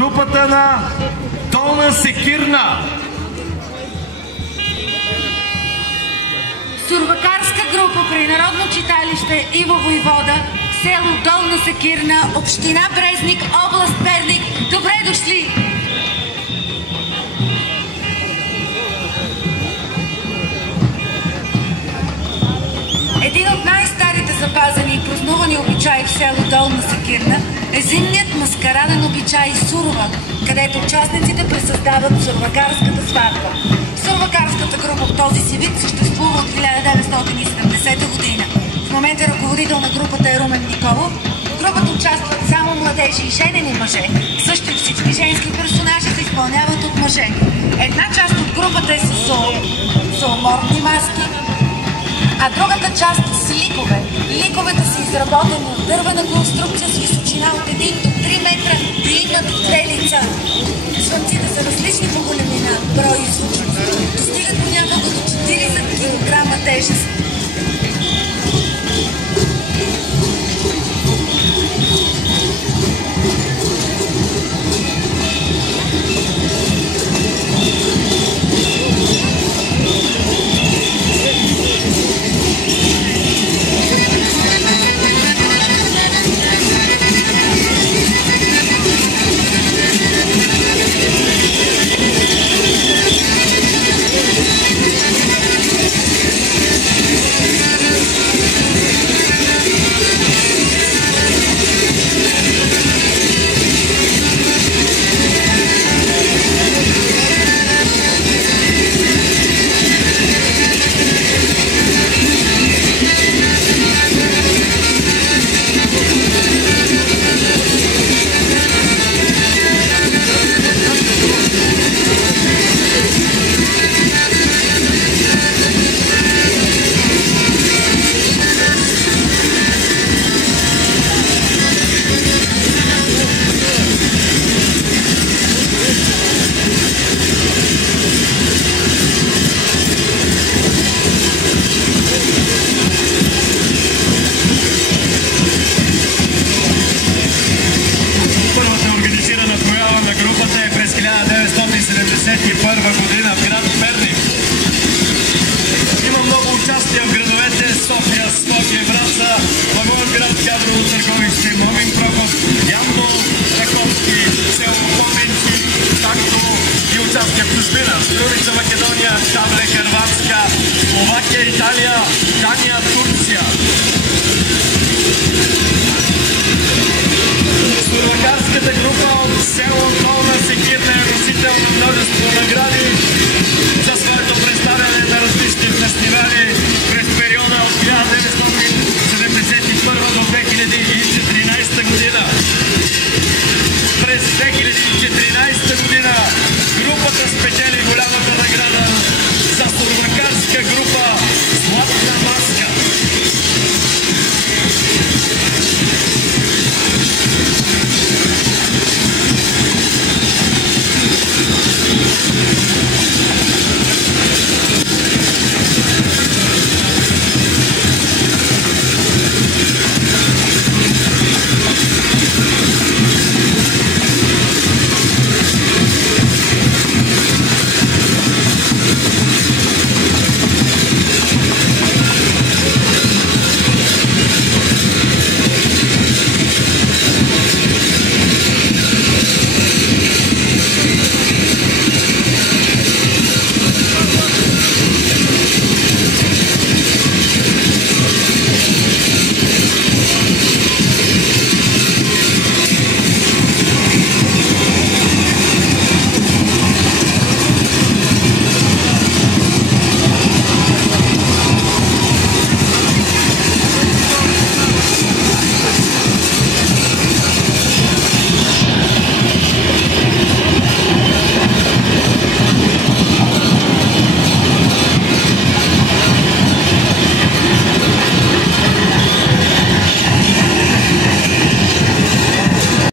групата на Долна Секирна. Сурвакарска група при Народно читалище Иво Войвода, село Долна Секирна, община Брезник, област Перник. Добре дошли! Един от най-старите запазени и празнувани обичаи в село Долна Секирна е зимният маскараден обичай Сурва, където участниците пресъздават сурвакарската сватба. Сурвакарската група в този си вид съществува от 1970 година. В момента ръководител на групата е Румен Николов. В групата участват само младежи и женени мъже. Също и всички женски персонажи се изпълняват от мъже. Една част от групата е с зооморфни маски, а другата част с ликове. Ликовете са изработени от дървена конструкция с височина от 1 до 3 метра и имат две лица. Звънците са различни по големина, брой и звучност. Достигат понякога до 40 кг тежест. Година в град Перник. Има много участия в градовете София, Скопие, Враца, Благоевград, Габрово, Търговище, Момин Проход, Ямбол, Раковски, село Поменци, както и участия в чужбина. Столица Македония, Шабле, Хърватска, Словакия, Италия, Дания, Турция. Сурвакарската група от село Долна Секирна е носител на множество награди